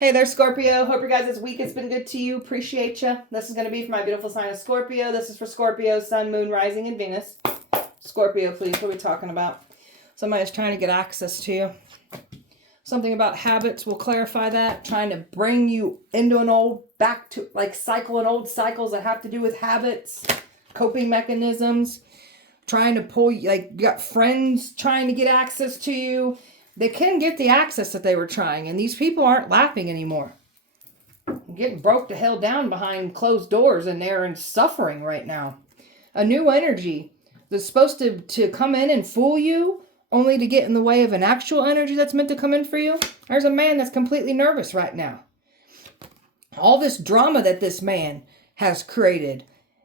Hey there, Scorpio. Hope your guys this week has been good to you. Appreciate you. This is going to be for my beautiful sign of Scorpio. This is for Scorpio, Sun, Moon, Rising, and Venus. Scorpio, please. What are we talking about? Somebody's trying to get access to you. Something about habits will clarify that. Trying to bring you into an old, back to, like, cycle and old cycles that have to do with habits, coping mechanisms. Trying to pull you, like, you got friends trying to get access to you. They can get the access that they were trying, and these people aren't laughing anymore. They're getting broke to hell down behind closed doors, and they're in suffering right now. A new energy that's supposed to come in and fool you, only to get in the way of an actual energy that's meant to come in for you. There's a man that's completely nervous right now. All this drama that this man has created,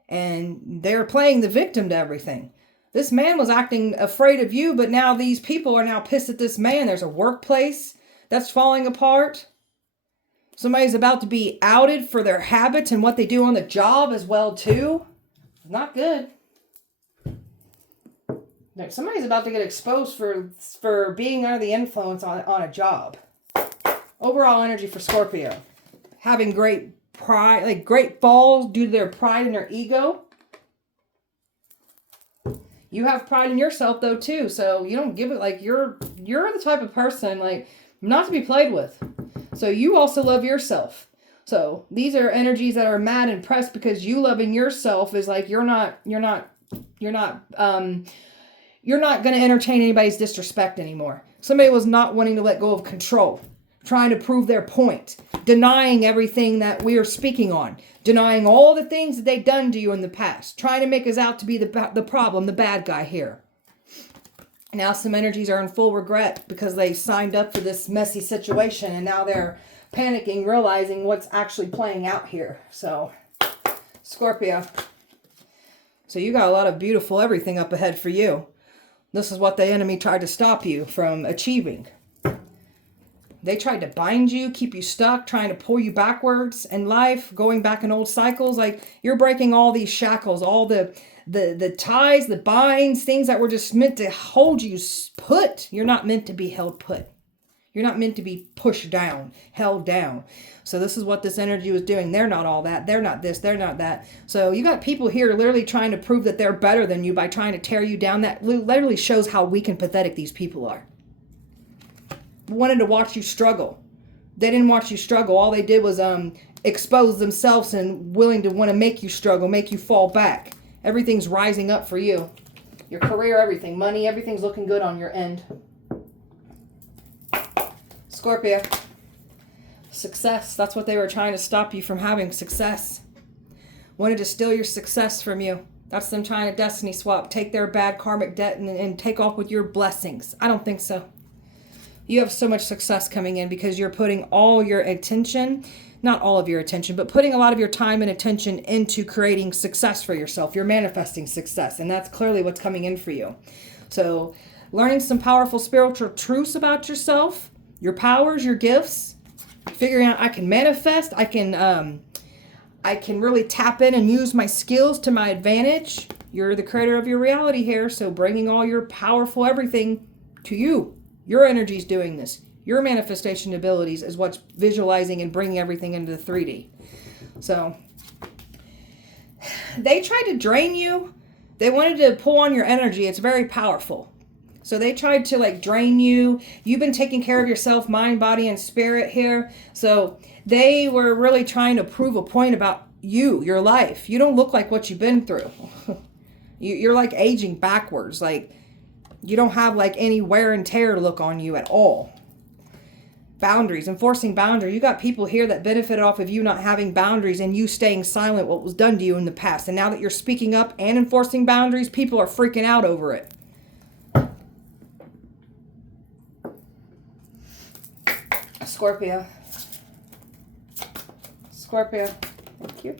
and they're playing the victim to everything. This man was acting afraid of you, but now these people are now pissed at this man. There's a workplace that's falling apart. Somebody's about to be outed for their habits and what they do on the job as well, too. Not good. Somebody's about to get exposed for being under the influence on a job. Overall energy for Scorpio. Having great pride, like great falls due to their pride and their ego. You have pride in yourself, though, too. So you don't give it, like, you're the type of person, like, not to be played with. So you also love yourself. So these are energies that are mad and pressed because you loving yourself is like, you're not going to entertain anybody's disrespect anymore. Somebody was not wanting to let go of control, trying to prove their point, denying everything that we are speaking on, denying all the things that they've done to you in the past, trying to make us out to be the problem, the bad guy here. Now some energies are in full regret because they signed up for this messy situation and now they're panicking, realizing what's actually playing out here. So, Scorpio. So you got a lot of beautiful everything up ahead for you. This is what the enemy tried to stop you from achieving. They tried to bind you, keep you stuck, trying to pull you backwards in life, going back in old cycles. Like, you're breaking all these shackles, all the ties, the binds, things that were just meant to hold you put. You're not meant to be held put. You're not meant to be pushed down, held down. So this is what this energy was doing. They're not all that. They're not this. They're not that. So you got people here literally trying to prove that they're better than you by trying to tear you down. That literally shows how weak and pathetic these people are. Wanted to watch you struggle. They didn't watch you struggle. All they did was expose themselves and willing to want to make you struggle, make you fall back. Everything's rising up for you. Your career, everything. Money, everything's looking good on your end. Scorpio. Success. That's what they were trying to stop you from having, success. Wanted to steal your success from you. That's them trying to destiny swap. Take their bad karmic debt and take off with your blessings. I don't think so. You have so much success coming in because you're putting all your attention, not all of your attention, but putting a lot of your time and attention into creating success for yourself. You're manifesting success, and that's clearly what's coming in for you. So learning some powerful spiritual truths about yourself, your powers, your gifts, figuring out I can manifest, I can really tap in and use my skills to my advantage. You're the creator of your reality here, so bringing all your powerful everything to you. Your energy is doing this. Your manifestation abilities is what's visualizing and bringing everything into the 3D. So they tried to drain you. They wanted to pull on your energy. It's very powerful. So they tried to like drain you. You've been taking care of yourself, mind, body, and spirit here. So they were really trying to prove a point about you, your life. You don't look like what you've been through. You're like aging backwards. Like, you don't have like any wear and tear look on you at all. Boundaries, enforcing boundaries. You got people here that benefited off of you not having boundaries and you staying silent what was done to you in the past. And now that you're speaking up and enforcing boundaries, people are freaking out over it. Scorpio. Scorpio. Thank you.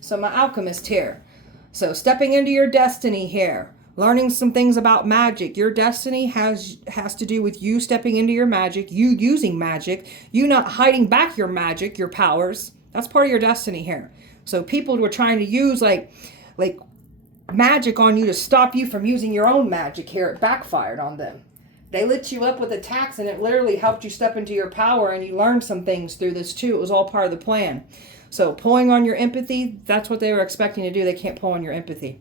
So my alchemist here. So stepping into your destiny here. Learning some things about magic. Your destiny has to do with you stepping into your magic, you using magic, you not hiding back your magic, your powers. That's part of your destiny here. So people were trying to use like magic on you to stop you from using your own magic here. It backfired on them. They lit you up with attacks, and it literally helped you step into your power, and you learned some things through this too. It was all part of the plan. So pulling on your empathy, that's what they were expecting to do. They can't pull on your empathy.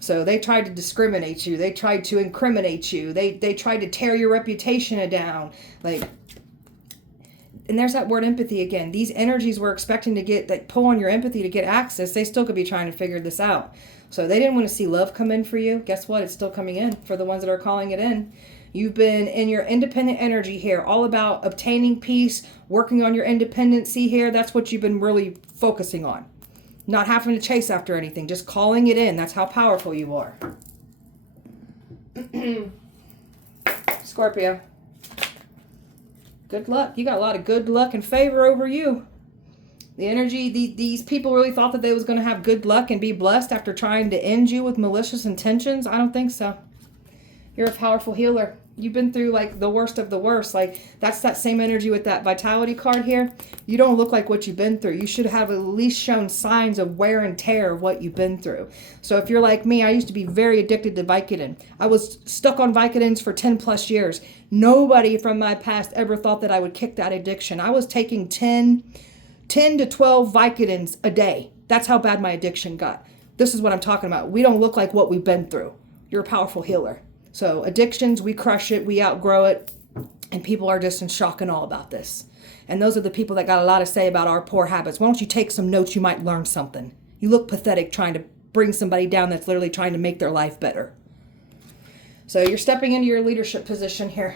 So they tried to discriminate you. They tried to incriminate you. They tried to tear your reputation down. Like, and there's that word empathy again. These energies were expecting to get, like, pull on your empathy to get access. They still could be trying to figure this out. So they didn't want to see love come in for you. Guess what? It's still coming in for the ones that are calling it in. You've been in your independent energy here, all about obtaining peace, working on your independency here. That's what you've been really focusing on. Not having to chase after anything, just calling it in. That's how powerful you are. Scorpio. Good luck. You got a lot of good luck and favor over you. The energy, these people really thought that they was going to have good luck and be blessed after trying to end you with malicious intentions. I don't think so. You're a powerful healer. You've been through, like, the worst of the worst. Like, that's that same energy with that vitality card here. You don't look like what you've been through. You should have at least shown signs of wear and tear of what you've been through. So if you're like me, I used to be very addicted to Vicodin. I was stuck on Vicodins for 10 plus years. Nobody from my past ever thought that I would kick that addiction. I was taking 10 to 12 Vicodins a day. That's how bad my addiction got. This is what I'm talking about. We don't look like what we've been through. You're a powerful healer. So addictions, we crush it, we outgrow it, and people are just in shock and awe about this. And those are the people that got a lot to say about our poor habits. Why don't you take some notes? You might learn something. You look pathetic trying to bring somebody down that's literally trying to make their life better. So you're stepping into your leadership position here.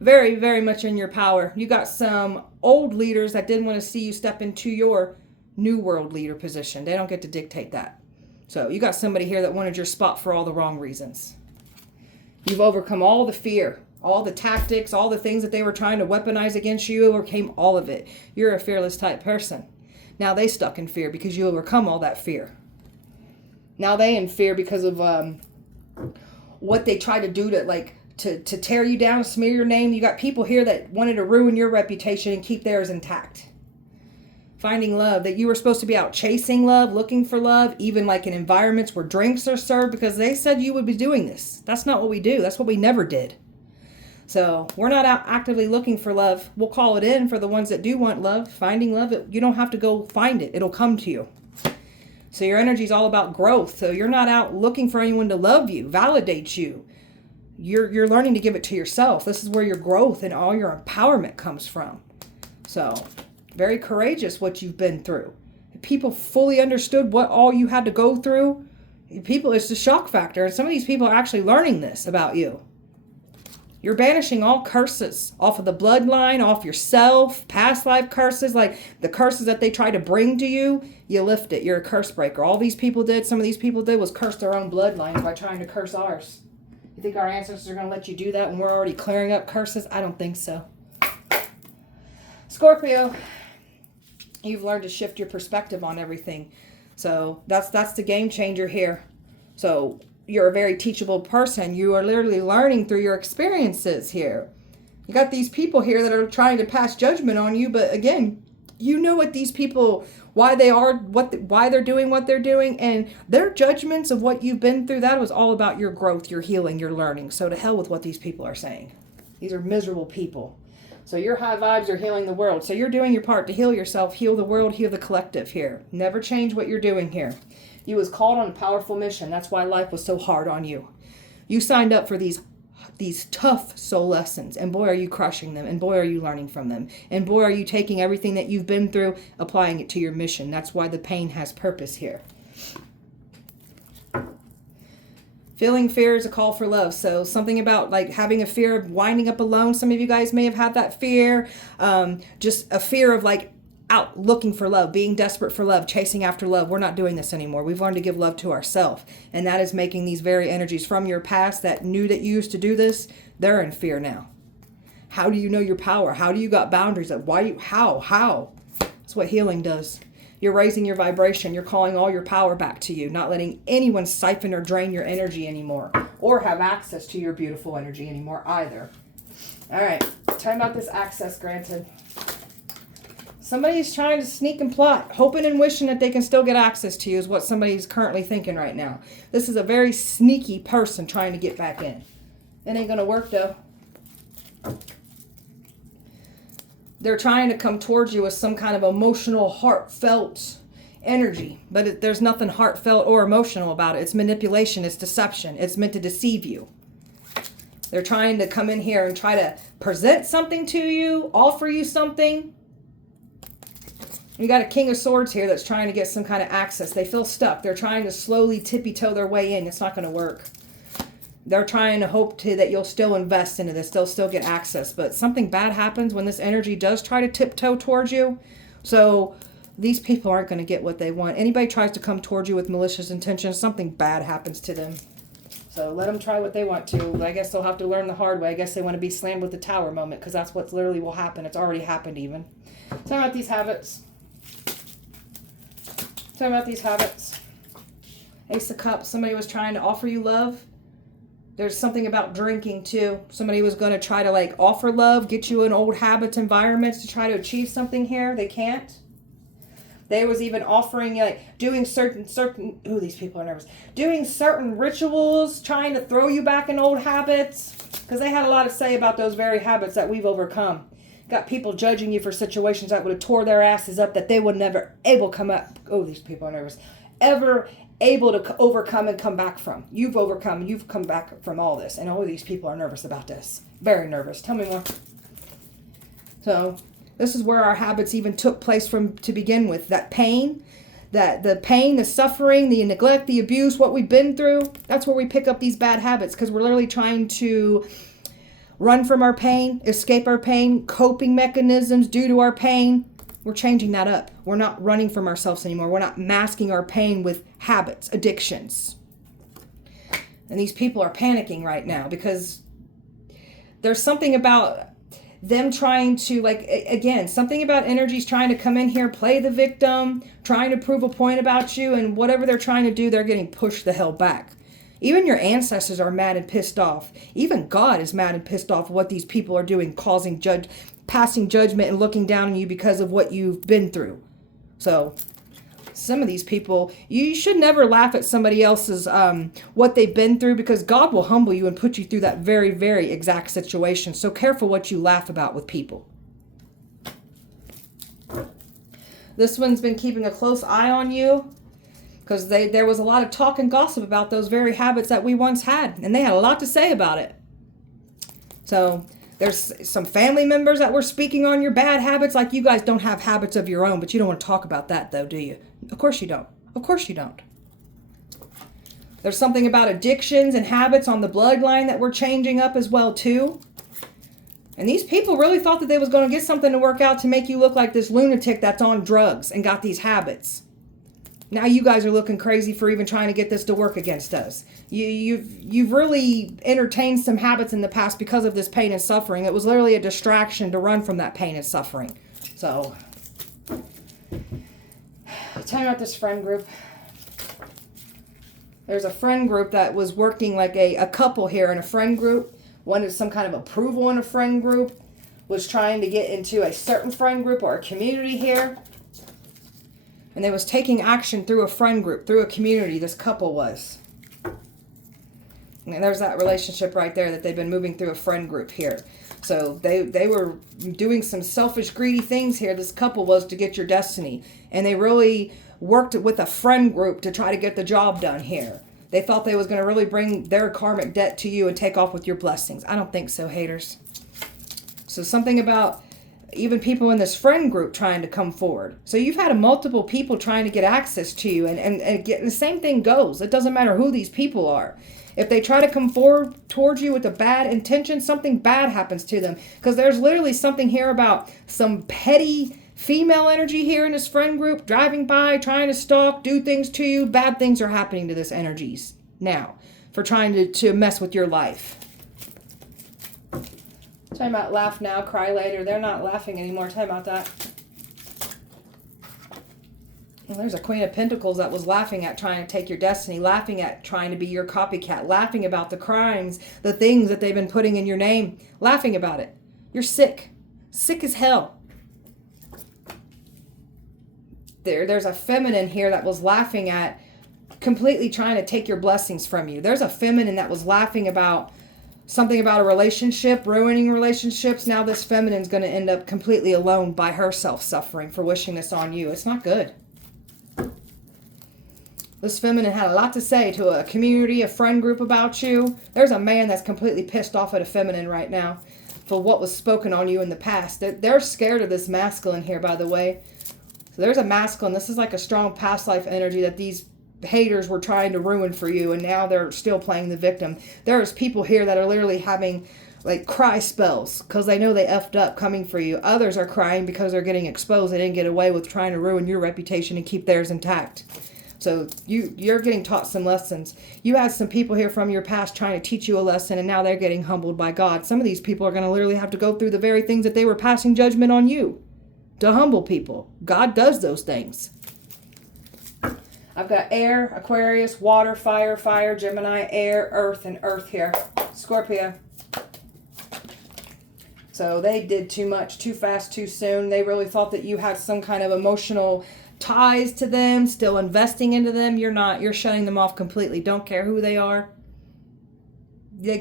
Very, very much in your power. You got some old leaders that didn't want to see you step into your new world leader position. They don't get to dictate that. So you got somebody here that wanted your spot for all the wrong reasons. You've overcome all the fear, all the tactics, all the things that they were trying to weaponize against you. You overcame all of it. You're a fearless type person. Now they stuck in fear because you overcome all that fear. Now they in fear because of what they tried to do to tear you down, smear your name. You got people here that wanted to ruin your reputation and keep theirs intact. Finding love, that you were supposed to be out chasing love, looking for love, even like in environments where drinks are served, because they said you would be doing this. That's not what we do. That's what we never did. So we're not out actively looking for love. We'll call it in for the ones that do want love. Finding love, you don't have to go find it. It'll come to you. So your energy is all about growth. So you're not out looking for anyone to love you, validate you. You're learning to give it to yourself. This is where your growth and all your empowerment comes from. So very courageous what you've been through. If people fully understood what all you had to go through, it's the shock factor. And some of these people are actually learning this about you. You're banishing all curses off of the bloodline, off yourself, past life curses, like the curses that they try to bring to you. You lift it. You're a curse breaker. All these people did, some of these people did, was curse their own bloodline by trying to curse ours. You think our ancestors are going to let you do that when we're already clearing up curses? I don't think so. Scorpio, you've learned to shift your perspective on everything. So that's the game changer here. So you're a very teachable person. You are literally learning through your experiences here. You got these people here that are trying to pass judgment on you, but again, you know what these people, why they're doing what they're doing, and their judgments of what you've been through, that was all about your growth, your healing, your learning. So to hell with what these people are saying. These are miserable people. So your high vibes are healing the world. So you're doing your part to heal yourself, heal the world, heal the collective here. Never change what you're doing here. You was called on a powerful mission. That's why life was so hard on you. You signed up for these tough soul lessons, and boy, are you crushing them, and boy, are you learning from them, and boy, are you taking everything that you've been through, applying it to your mission. That's why the pain has purpose here. Feeling fear is a call for love. So something about like having a fear of winding up alone. Some of you guys may have had that fear. Just a fear of like out looking for love, being desperate for love, chasing after love. We're not doing this anymore. We've learned to give love to ourselves. And that is making these very energies from your past that knew that you used to do this, they're in fear now. How do you know your power? How do you got boundaries? How? That's what healing does. You're raising your vibration. You're calling all your power back to you, not letting anyone siphon or drain your energy anymore, or have access to your beautiful energy anymore either. All right, tell me about this access granted. Somebody's trying to sneak and plot, hoping and wishing that they can still get access to you is what somebody's currently thinking right now. This is a very sneaky person trying to get back in. It ain't gonna work though. They're trying to come towards you with some kind of emotional, heartfelt energy, but there's nothing heartfelt or emotional about it. It's manipulation, it's deception, it's meant to deceive you. They're trying to come in here and try to present something to you, offer you something. You got a King of Swords here that's trying to get some kind of access. They feel stuck. They're trying to slowly tippy-toe their way in. It's not going to work. They're trying to hope that you'll still invest into this. They'll still get access. But something bad happens when this energy does try to tiptoe towards you. So these people aren't going to get what they want. Anybody tries to come towards you with malicious intentions, something bad happens to them. So let them try what they want to. But I guess they'll have to learn the hard way. I guess they want to be slammed with the tower moment, because that's what literally will happen. It's already happened even. Tell me about these habits. Tell me about these habits. Ace of Cups. Somebody was trying to offer you love. There's something about drinking too. Somebody was going to try to like offer love, get you in old habits, environments to try to achieve something here. They can't. They was even offering, like, doing certain, ooh, these people are nervous. Doing certain rituals, trying to throw you back in old habits. Because they had a lot to say about those very habits that we've overcome. Got people judging you for situations that would have tore their asses up, that they would never able come up. Oh, these people are nervous. Ever able to overcome and come back from. You've overcome, you've come back from all this. And all of these people are nervous about this. Very nervous. Tell me more. So this is where our habits even took place from to begin with. That pain, the pain, the suffering, the neglect, the abuse, what we've been through. That's where we pick up these bad habits, because we're literally trying to run from our pain, escape our pain, coping mechanisms due to our pain. We're changing that up. We're not running from ourselves anymore. We're not masking our pain with habits, addictions. And these people are panicking right now because there's something about them trying to, like, again, something about energies trying to come in here, play the victim, trying to prove a point about you, and whatever they're trying to do, they're getting pushed the hell back. Even your ancestors are mad and pissed off. Even God is mad and pissed off what these people are doing, passing judgment and looking down on you because of what you've been through. So some of these people, you should never laugh at somebody else's what they've been through, because God will humble you and put you through that very, very exact situation. So careful what you laugh about with people. This one's been keeping a close eye on you, because there was a lot of talk and gossip about those very habits that we once had, and they had a lot to say about it. So there's some family members that were speaking on your bad habits, like you guys don't have habits of your own, but you don't want to talk about that though, do you? Of course you don't. Of course you don't. There's something about addictions and habits on the bloodline that we're changing up as well too. And these people really thought that they was going to get something to work out to make you look like this lunatic that's on drugs and got these habits. Now you guys are looking crazy for even trying to get this to work against us. You've really entertained some habits in the past because of this pain and suffering. It was literally a distraction to run from that pain and suffering. So, tell me about this friend group. There's a friend group that was working like a couple here in a friend group. Wanted some kind of approval in a friend group. Was trying to get into a certain friend group or a community here. And they was taking action through a friend group, through a community, this couple was. And there's that relationship right there that they've been moving through a friend group here. So they were doing some selfish, greedy things here. This couple was to get your destiny. And they really worked with a friend group to try to get the job done here. They thought they was going to really bring their karmic debt to you and take off with your blessings. I don't think so, haters. So something about even people in this friend group trying to come forward. So you've had multiple people trying to get access to you, and get, the same thing goes. It doesn't matter who these people are. If they try to come forward towards you with a bad intention, something bad happens to them. Because there's literally something here about some petty female energy here in this friend group, driving by, trying to stalk, do things to you. Bad things are happening to this energies now for trying to mess with your life. Talking about laugh now, cry later. They're not laughing anymore. Talking about that. Well, there's a Queen of Pentacles that was laughing at trying to take your destiny, laughing at trying to be your copycat, laughing about the crimes, the things that they've been putting in your name, laughing about it. You're sick. Sick as hell. There's a feminine here that was laughing at completely trying to take your blessings from you. There's a feminine that was laughing about Something about a relationship, ruining relationships. Now this feminine's going to end up completely alone by herself, suffering for wishing this on you. It's not good. This feminine had a lot to say to a community, a friend group about you. There's a man that's completely pissed off at a feminine right now for what was spoken on you in the past. They're scared of this masculine here, by the way. So there's a masculine. This is like a strong past life energy that these haters were trying to ruin for you, and now they're still playing the victim. There's people here that are literally having like cry spells because they know they effed up coming for you. Others are crying because they're getting exposed. They didn't get away with trying to ruin your reputation and keep theirs intact. So you're getting taught some lessons. You had some people here from your past trying to teach you a lesson, and now they're getting humbled by God. Some of these people are going to literally have to go through the very things that they were passing judgment on you to humble people. God does those things. I've got air, Aquarius, water, fire, fire, Gemini, air, earth, and earth here. Scorpio. So they did too much, too fast, too soon. They really thought that you had some kind of emotional ties to them, still investing into them. You're not. You're shutting them off completely. Don't care who they are. They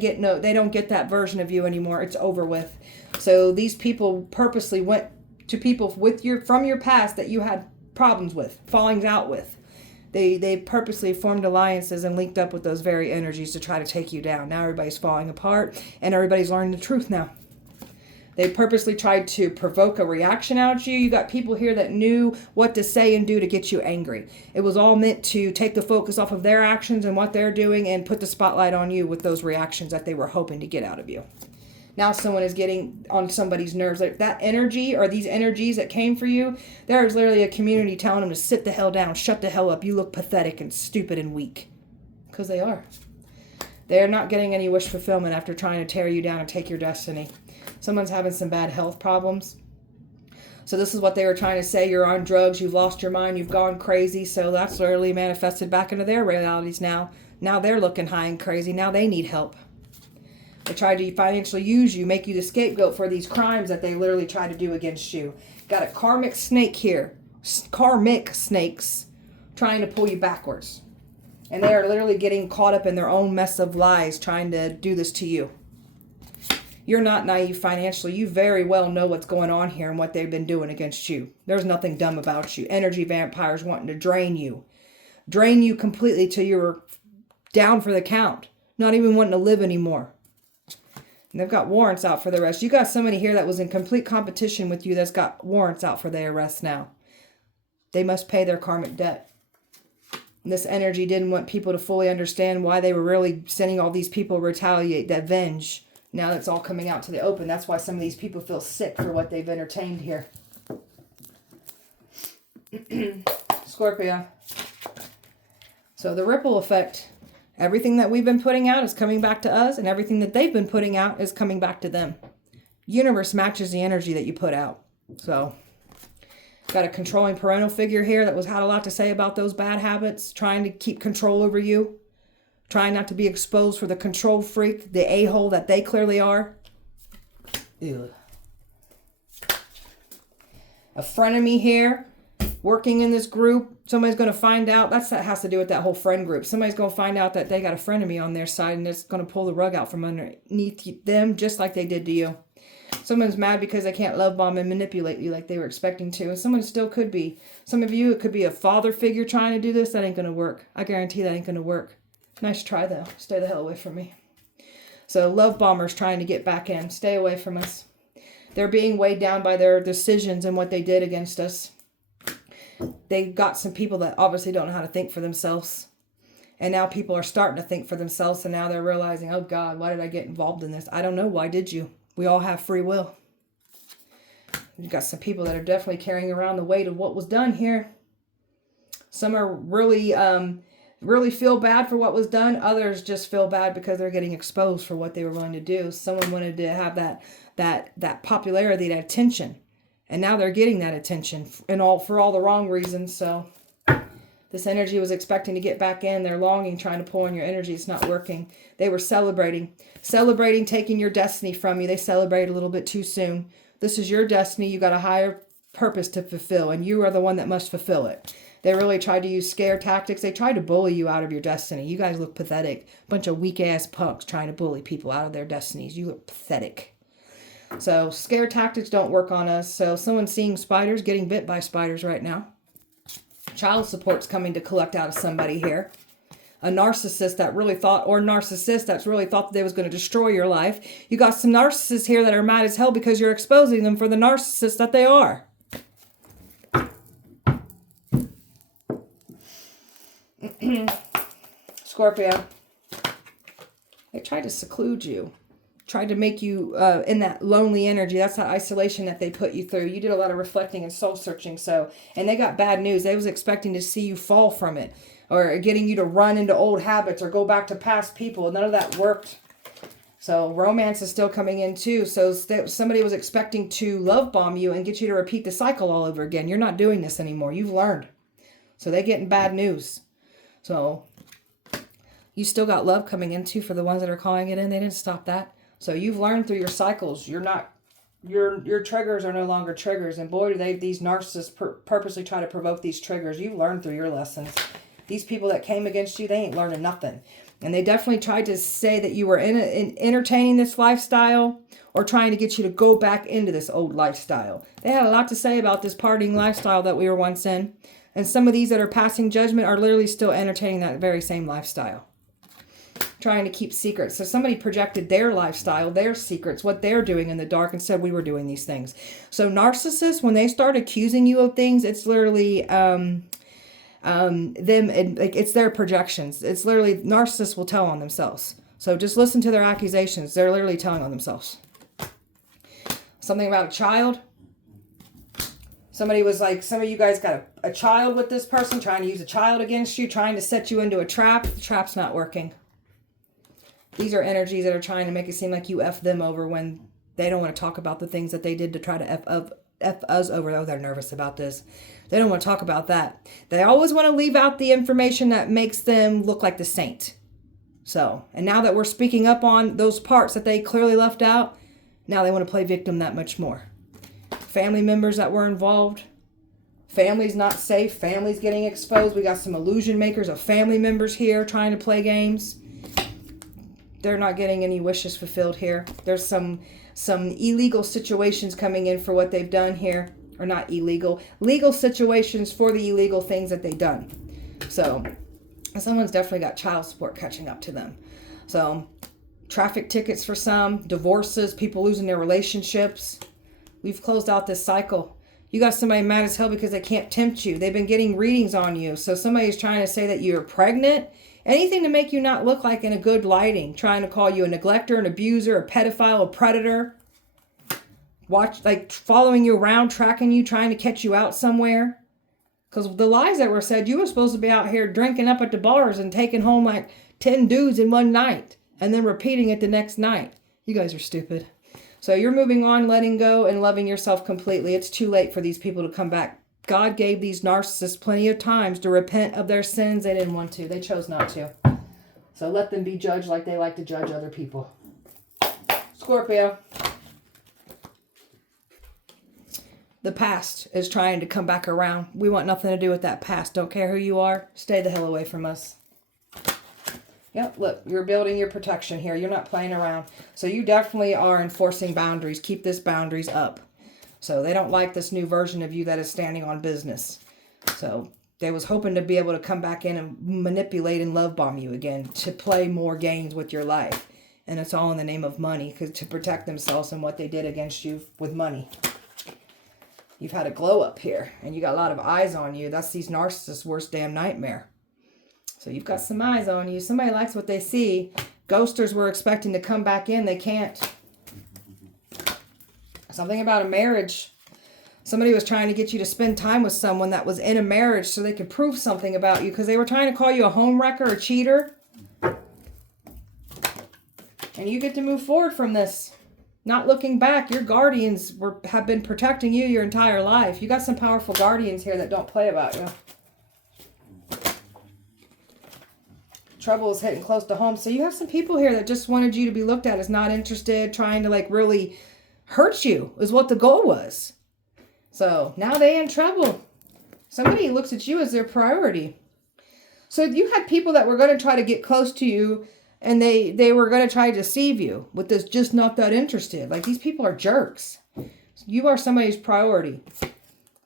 don't get that version of you anymore. It's over with. So these people purposely went to people from your past that you had problems with, fallings out with. They purposely formed alliances and linked up with those very energies to try to take you down. Now everybody's falling apart and everybody's learning the truth now. They purposely tried to provoke a reaction out of you. You got people here that knew what to say and do to get you angry. It was all meant to take the focus off of their actions and what they're doing and put the spotlight on you with those reactions that they were hoping to get out of you. Now someone is getting on somebody's nerves. Like that energy or these energies that came for you, there is literally a community telling them to sit the hell down, shut the hell up. You look pathetic and stupid and weak. Because they are. They're not getting any wish fulfillment after trying to tear you down and take your destiny. Someone's having some bad health problems. So this is what they were trying to say. You're on drugs. You've lost your mind. You've gone crazy. So that's literally manifested back into their realities now. Now they're looking high and crazy. Now they need help. They tried to financially use you, make you the scapegoat for these crimes that they literally tried to do against you. Got a karmic snake here. Karmic snakes trying to pull you backwards. And they are literally getting caught up in their own mess of lies trying to do this to you. You're not naive financially. You very well know what's going on here and what they've been doing against you. There's nothing dumb about you. Energy vampires wanting to drain you. Drain you completely till you're down for the count. Not even wanting to live anymore. And they've got warrants out for the arrest. You got somebody here that was in complete competition with you that's got warrants out for their arrest now. They must pay their karmic debt. And this energy didn't want people to fully understand why they were really sending all these people to retaliate, to avenge. Now that's all coming out to the open. That's why some of these people feel sick for what they've entertained here. Scorpio. So the ripple effect. Everything that we've been putting out is coming back to us, and everything that they've been putting out is coming back to them. Universe matches the energy that you put out. So, got a controlling parental figure here that had a lot to say about those bad habits, trying to keep control over you, trying not to be exposed for the control freak, the a-hole that they clearly are. Ew. A frenemy here. Working in this group, somebody's going to find out. That has to do with that whole friend group. Somebody's going to find out that they got a frenemy on their side, and it's going to pull the rug out from underneath them just like they did to you. Someone's mad because they can't love bomb and manipulate you like they were expecting to. And someone still could be. Some of you, it could be a father figure trying to do this. That ain't going to work. I guarantee that ain't going to work. Nice try, though. Stay the hell away from me. So love bombers trying to get back in. Stay away from us. They're being weighed down by their decisions and what they did against us. They got some people that obviously don't know how to think for themselves. And now people are starting to think for themselves. And now they're realizing, oh God, why did I get involved in this? I don't know. Why did you? We all have free will. You've got some people that are definitely carrying around the weight of what was done here. Some are really feel bad for what was done. Others just feel bad because they're getting exposed for what they were willing to do. Someone wanted to have that popularity, that attention. And now they're getting that attention for all the wrong reasons. So this energy was expecting to get back in. They're longing, trying to pull on your energy. It's not working. They were celebrating, taking your destiny from you. They celebrated a little bit too soon. This is your destiny. You got a higher purpose to fulfill, and you are the one that must fulfill it. They really tried to use scare tactics. They tried to bully you out of your destiny. You guys look pathetic. Bunch of weak-ass punks trying to bully people out of their destinies. You look pathetic. So scare tactics don't work on us. So someone's seeing spiders, getting bit by spiders right now. Child support's coming to collect out of somebody here. A narcissist that really thought, or narcissist that's really thought that they was going to destroy your life. You got some narcissists here that are mad as hell because you're exposing them for the narcissists that they are. Scorpio. They tried to seclude you. Tried to make you in that lonely energy. That's that isolation that they put you through. You did a lot of reflecting and soul searching. And they got bad news. They was expecting to see you fall from it, or getting you to run into old habits or go back to past people. None of that worked. So romance is still coming in too. So somebody was expecting to love bomb you and get you to repeat the cycle all over again. You're not doing this anymore. You've learned. So they're getting bad news. So you still got love coming in too for the ones that are calling it in. They didn't stop that. So you've learned through your cycles. You're not, your triggers are no longer triggers. And boy, do these narcissists purposely try to provoke these triggers. You've learned through your lessons. These people that came against you, they ain't learning nothing. And they definitely tried to say that you were in entertaining this lifestyle or trying to get you to go back into this old lifestyle. They had a lot to say about this partying lifestyle that we were once in. And some of these that are passing judgment are literally still entertaining that very same lifestyle. Trying to keep secrets. So somebody projected their lifestyle, their secrets, what they're doing in the dark, and said we were doing these things. So narcissists, when they start accusing you of things, it's literally them, and like it's their projections. It's literally, narcissists will tell on themselves. So just listen to their accusations. They're literally telling on themselves. Something about a child. Somebody was like, some of you guys got a child with this person, trying to use a child against you, trying to set you into a trap. The trap's not working. These are energies that are trying to make it seem like you F them over when they don't want to talk about the things that they did to try to F us over. Oh, they're nervous about this. They don't want to talk about that. They always want to leave out the information that makes them look like the saint. So, and now that we're speaking up on those parts that they clearly left out, now they want to play victim that much more. Family members that were involved. Family's not safe. Family's getting exposed. We got some illusion makers of family members here trying to play games. They're not getting any wishes fulfilled here. There's some illegal situations coming in for what they've done here. Or not illegal. Legal situations for the illegal things that they've done. So, someone's definitely got child support catching up to them. So, traffic tickets for some. Divorces. People losing their relationships. We've closed out this cycle. You got somebody mad as hell because they can't tempt you. They've been getting readings on you. So, somebody's trying to say that you're pregnant. Anything to make you not look like in a good lighting. Trying to call you a neglector, an abuser, a pedophile, a predator. Following you around, tracking you, trying to catch you out somewhere. Because the lies that were said, you were supposed to be out here drinking up at the bars and taking home like 10 dudes in one night. And then repeating it the next night. You guys are stupid. So you're moving on, letting go, and loving yourself completely. It's too late for these people to come back. God gave these narcissists plenty of times to repent of their sins. They didn't want to. They chose not to. So let them be judged like they like to judge other people. Scorpio. The past is trying to come back around. We want nothing to do with that past. Don't care who you are. Stay the hell away from us. Yep, look, you're building your protection here. You're not playing around. So you definitely are enforcing boundaries. Keep this boundaries up. So they don't like this new version of you that is standing on business. So they was hoping to be able to come back in and manipulate and love bomb you again. To play more games with your life. And it's all in the name of money. To protect themselves and what they did against you with money. You've had a glow up here. And you got a lot of eyes on you. That's these narcissists' worst damn nightmare. So you've got some eyes on you. Somebody likes what they see. Ghosters were expecting to come back in. They can't. Something about a marriage. Somebody was trying to get you to spend time with someone that was in a marriage so they could prove something about you. Because they were trying to call you a home wrecker, a cheater. And you get to move forward from this. Not looking back. Your guardians have been protecting you your entire life. You got some powerful guardians here that don't play about you. Trouble is hitting close to home. So you have some people here that just wanted you to be looked at as not interested, trying to really hurt you is what the goal was. So now they in trouble. Somebody looks at you as their priority. So you had people that were going to try to get close to you, and they were going to try to deceive you with this just not that interested. Like, these people are jerks. You are somebody's priority.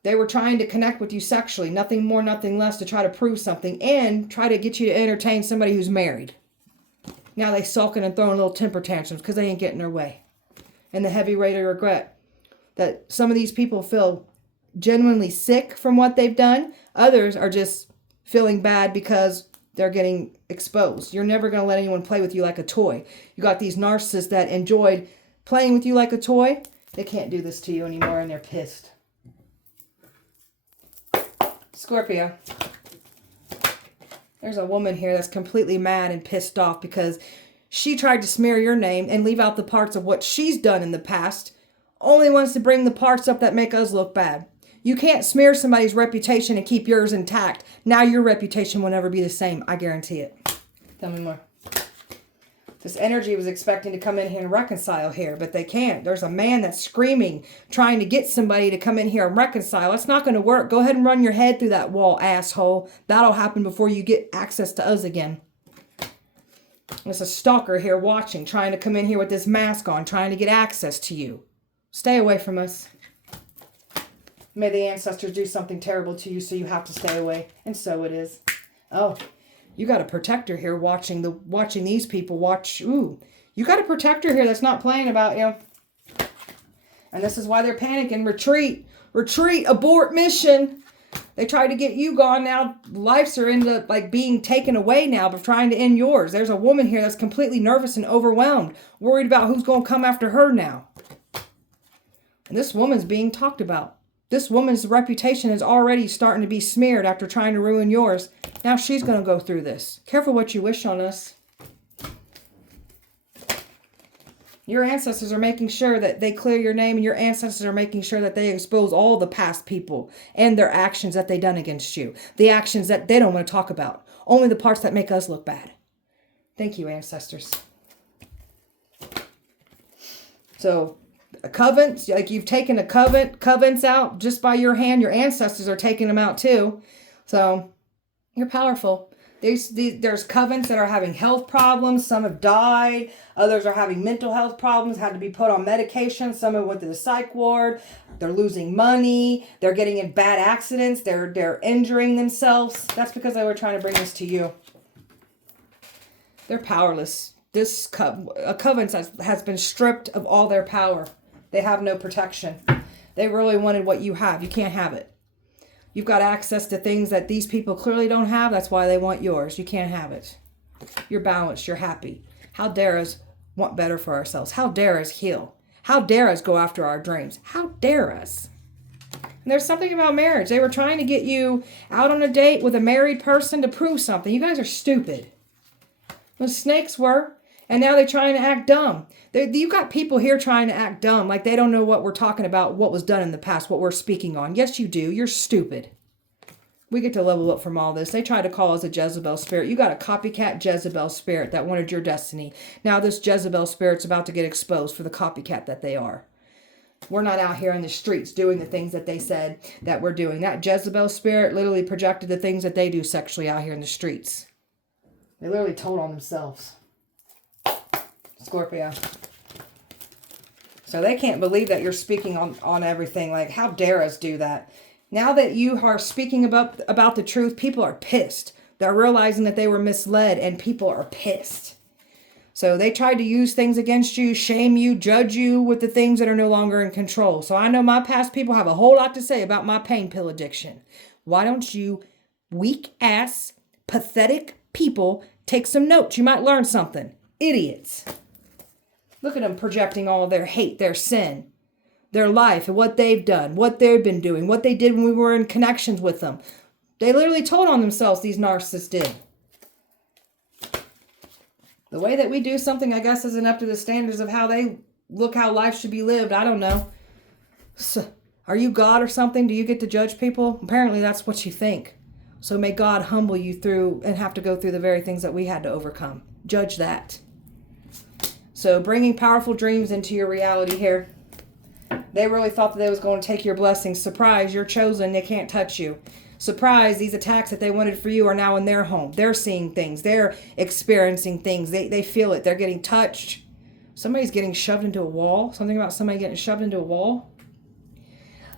They were trying to connect with you sexually, nothing more, nothing less, to try to prove something and try to get you to entertain somebody who's married. Now they sulking and throwing little temper tantrums because they ain't getting their way. And the heavy weight of regret that some of these people feel genuinely sick from what they've done. Others are just feeling bad because they're getting exposed. You're never going to let anyone play with you like a toy. You got these narcissists that enjoyed playing with you like a toy. They can't do this to you anymore, and they're pissed. Scorpio. There's a woman here that's completely mad and pissed off because she tried to smear your name and leave out the parts of what she's done in the past. Only wants to bring the parts up that make us look bad. You can't smear somebody's reputation and keep yours intact. Now your reputation will never be the same. I guarantee it. Tell me more. This energy was expecting to come in here and reconcile here, but they can't. There's a man that's screaming, trying to get somebody to come in here and reconcile. It's not going to work. Go ahead and run your head through that wall, asshole. That'll happen before you get access to us again. There's a stalker here watching, trying to come in here with this mask on, trying to get access to you. Stay away from us. May the ancestors do something terrible to you, so you have to stay away. And so it is. Oh, you got a protector here watching these people watch. Ooh, you got a protector here that's not playing about you. And this is why they're panicking. Retreat. Retreat. Abort mission. They tried to get you gone. Now lives are into like being taken away now, but trying to end yours. There's a woman here that's completely nervous and overwhelmed, worried about who's going to come after her now. And this woman's being talked about. This woman's reputation is already starting to be smeared after trying to ruin yours. Now she's going to go through this. Careful what you wish on us. Your ancestors are making sure that they clear your name, and your ancestors are making sure that they expose all the past people and their actions that they done against you. The actions that they don't want to talk about. Only the parts that make us look bad. Thank you, ancestors. So, a coven, like you've taken a covens out just by your hand. Your ancestors are taking them out too. So you're powerful. There's covens that are having health problems. Some have died. Others are having mental health problems, had to be put on medication. Some have went to the psych ward. They're losing money. They're getting in bad accidents. They're injuring themselves. That's because they were trying to bring this to you. They're powerless. This coven has been stripped of all their power. They have no protection. They really wanted what you have. You can't have it. You've got access to things that these people clearly don't have. That's why they want yours. You can't have it. You're balanced. You're happy. How dare us want better for ourselves? How dare us heal? How dare us go after our dreams? How dare us? And there's something about marriage. They were trying to get you out on a date with a married person to prove something. You guys are stupid. Those snakes were. And now they're trying to act dumb. You got people here trying to act dumb, like they don't know what we're talking about, what was done in the past, what we're speaking on. Yes, you do. You're stupid. We get to level up from all this. They try to call us a Jezebel spirit. You got a copycat Jezebel spirit that wanted your destiny. Now this Jezebel spirit's about to get exposed for the copycat that they are. We're not out here in the streets doing the things that they said that we're doing. That Jezebel spirit literally projected the things that they do sexually out here in the streets. They literally told on themselves. Scorpio. So they can't believe that you're speaking on everything. Like, how dare us do that? Now that you are speaking about the truth, people are pissed. They're realizing that they were misled, and people are pissed. So they tried to use things against you, shame you, judge you with the things that are no longer in control. So I know my past people have a whole lot to say about my pain pill addiction. Why don't you weak ass, pathetic people take some notes? You might learn something. Idiots. Look at them projecting all their hate, their sin, their life, and what they've done, what they've been doing, what they did when we were in connections with them. They literally told on themselves, these narcissists did. The way that we do something, I guess, isn't up to the standards of how they look how life should be lived. I don't know. So, are you God or something? Do you get to judge people? Apparently that's what you think. So may God humble you through and have to go through the very things that we had to overcome. Judge that. So bringing powerful dreams into your reality here. They really thought that they was going to take your blessings. Surprise, you're chosen. They can't touch you. Surprise, these attacks that they wanted for you are now in their home. They're seeing things. They're experiencing things. They feel it. They're getting touched. Somebody's getting shoved into a wall. Something about somebody getting shoved into a wall.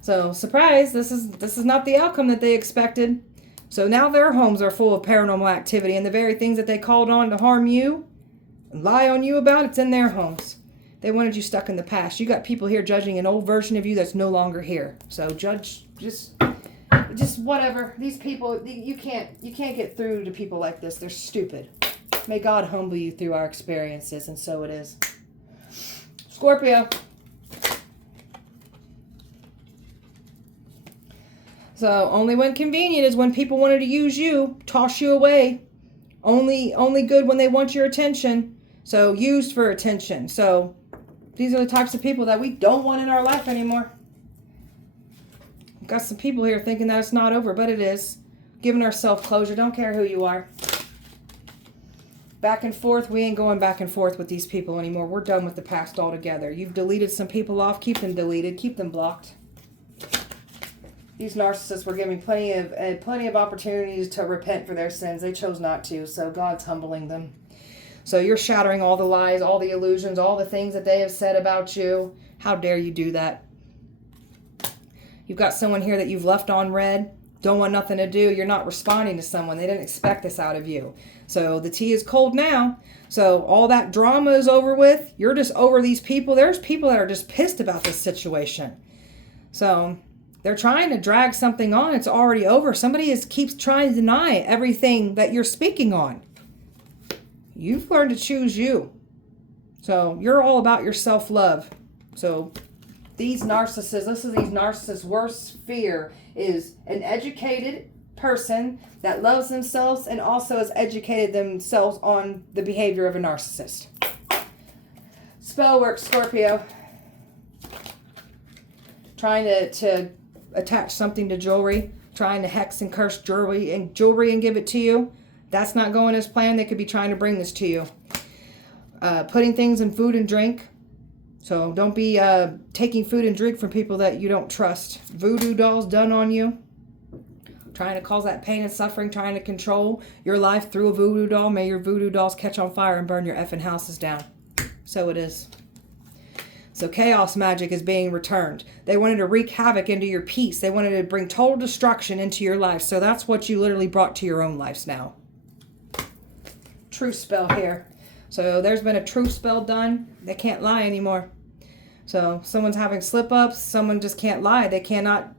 So, surprise, this is not the outcome that they expected. So now their homes are full of paranormal activity, and the very things that they called on to harm you and lie on you about, it's in their homes. They wanted you stuck in the past. You got people here judging an old version of you that's no longer here. So judge, just whatever. These people, you can't get through to people like this. They're stupid. May God humble you through our experiences, and so it is. Scorpio. So only when convenient is when people wanted to use you, toss you away. Only good when they want your attention. So used for attention. So these are the types of people that we don't want in our life anymore. Got some people here thinking that it's not over, but it is. Giving ourselves closure. Don't care who you are. Back and forth. We ain't going back and forth with these people anymore. We're done with the past altogether. You've deleted some people off. Keep them deleted. Keep them blocked. These narcissists were given plenty of opportunities to repent for their sins. They chose not to, so God's humbling them. So you're shattering all the lies, all the illusions, all the things that they have said about you. How dare you do that? You've got someone here that you've left on red. Don't want nothing to do. You're not responding to someone. They didn't expect this out of you. So the tea is cold now. So all that drama is over with. You're just over these people. There's people that are just pissed about this situation. So they're trying to drag something on. It's already over. Somebody keeps trying to deny everything that you're speaking on. You've learned to choose you. So you're all about your self-love. So these narcissists' worst fear is an educated person that loves themselves and also has educated themselves on the behavior of a narcissist. Spell work, Scorpio. Trying to attach something to jewelry, trying to hex and curse jewelry and give it to you. That's not going as planned. They could be trying to bring this to you. Putting things in food and drink. So don't be taking food and drink from people that you don't trust. Voodoo dolls done on you. Trying to cause that pain and suffering, trying to control your life through a voodoo doll. May your voodoo dolls catch on fire and burn your effing houses down. So it is. So chaos magic is being returned. They wanted to wreak havoc into your peace. They wanted to bring total destruction into your life. So that's what you literally brought to your own lives now. Truth spell here. So there's been a truth spell done. They can't lie anymore. So someone's having slip-ups. Someone just can't lie. They can't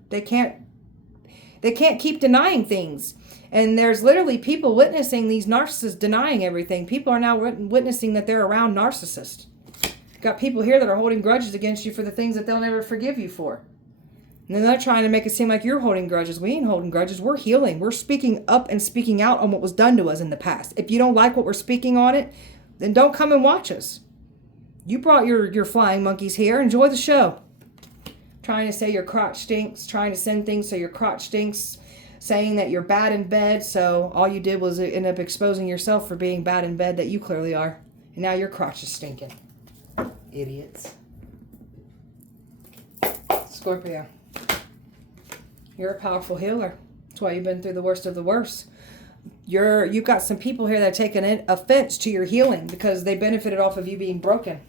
keep denying things. And there's literally people witnessing these narcissists denying everything. People are now witnessing that they're around narcissists. Got people here that are holding grudges against you for the things that they'll never forgive you for. And then they're trying to make it seem like you're holding grudges. We ain't holding grudges. We're healing. We're speaking up and speaking out on what was done to us in the past. If you don't like what we're speaking on it, then don't come and watch us. You brought your flying monkeys here. Enjoy the show. Trying to say your crotch stinks. Trying to send things so your crotch stinks. Saying that you're bad in bed. So all you did was end up exposing yourself for being bad in bed that you clearly are. And now your crotch is stinking. Idiots. Scorpio. You're a powerful healer. That's why you've been through the worst of the worst. You've got some people here that have taken offense to your healing because they benefited off of you being broken.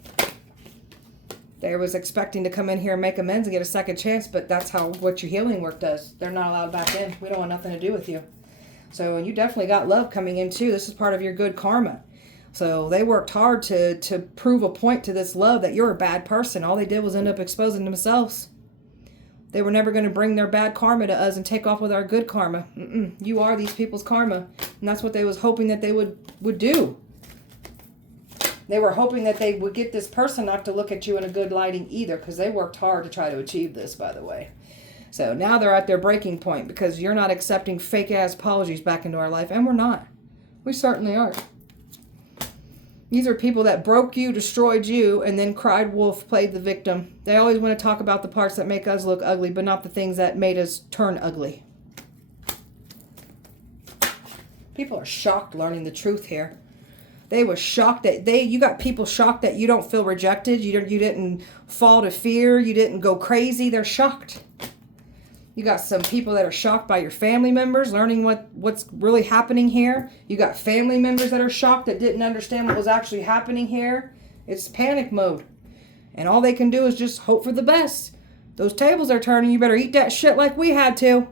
They was expecting to come in here and make amends and get a second chance, but that's what your healing work does. They're not allowed back in. We don't want nothing to do with you. So, and you definitely got love coming in too. This is part of your good karma. So they worked hard to prove a point to this love that you're a bad person. All they did was end up exposing themselves. They were never going to bring their bad karma to us and take off with our good karma. You are these people's karma. And that's what they was hoping that they would do. They were hoping that they would get this person not to look at you in a good lighting either, because they worked hard to try to achieve this, by the way. So now they're at their breaking point because you're not accepting fake-ass apologies back into our life. And we're not. We certainly aren't. These are people that broke you, destroyed you, and then cried wolf, played the victim. They always want to talk about the parts that make us look ugly, but not the things that made us turn ugly. People are shocked learning the truth here. They were shocked that you got people shocked that you don't feel rejected. You didn't fall to fear. You didn't go crazy. They're shocked. You got some people that are shocked by your family members, learning what's really happening here. You got family members that are shocked that didn't understand what was actually happening here. It's panic mode. And all they can do is just hope for the best. Those tables are turning. You better eat that shit like we had to.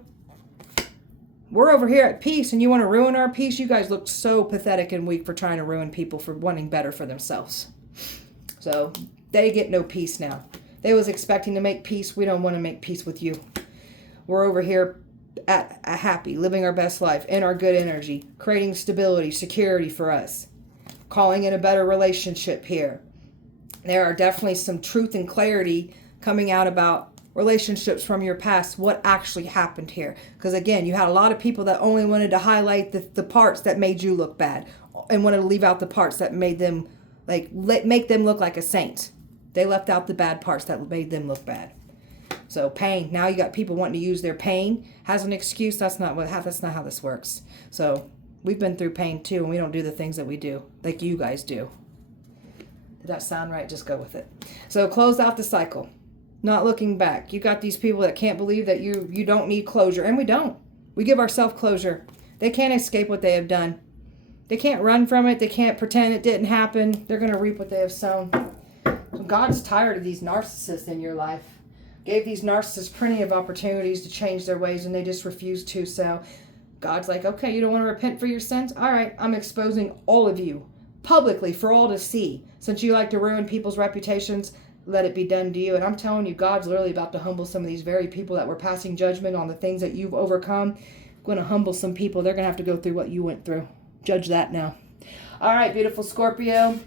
We're over here at peace and you want to ruin our peace? You guys look so pathetic and weak for trying to ruin people for wanting better for themselves. So they get no peace now. They was expecting to make peace. We don't want to make peace with you. We're over here at a happy, living our best life, in our good energy, creating stability, security for us, calling in a better relationship here. There are definitely some truth and clarity coming out about relationships from your past, what actually happened here. Because again, you had a lot of people that only wanted to highlight the parts that made you look bad and wanted to leave out the parts that made them, make them look like a saint. They left out the bad parts that made them look bad. So pain. Now you got people wanting to use their pain as an excuse. That's not how this works. So we've been through pain too, and we don't do the things that we do like you guys do. Did that sound right? Just go with it. So close out the cycle. Not looking back. You got these people that can't believe that you don't need closure, and we don't. We give ourselves closure. They can't escape what they have done. They can't run from it. They can't pretend it didn't happen. They're going to reap what they have sown. So God's tired of these narcissists in your life. Gave these narcissists plenty of opportunities to change their ways, and they just refuse to. So God's like, okay, you don't want to repent for your sins? All right, I'm exposing all of you publicly for all to see. Since you like to ruin people's reputations, let it be done to you. And I'm telling you, God's literally about to humble some of these very people that were passing judgment on the things that you've overcome. Going to humble some people. They're going to have to go through what you went through. Judge that now. All right, beautiful Scorpio.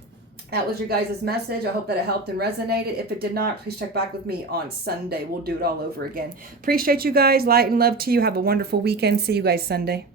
That was your guys' message. I hope that it helped and resonated. If it did not, please check back with me on Sunday. We'll do it all over again. Appreciate you guys. Light and love to you. Have a wonderful weekend. See you guys Sunday.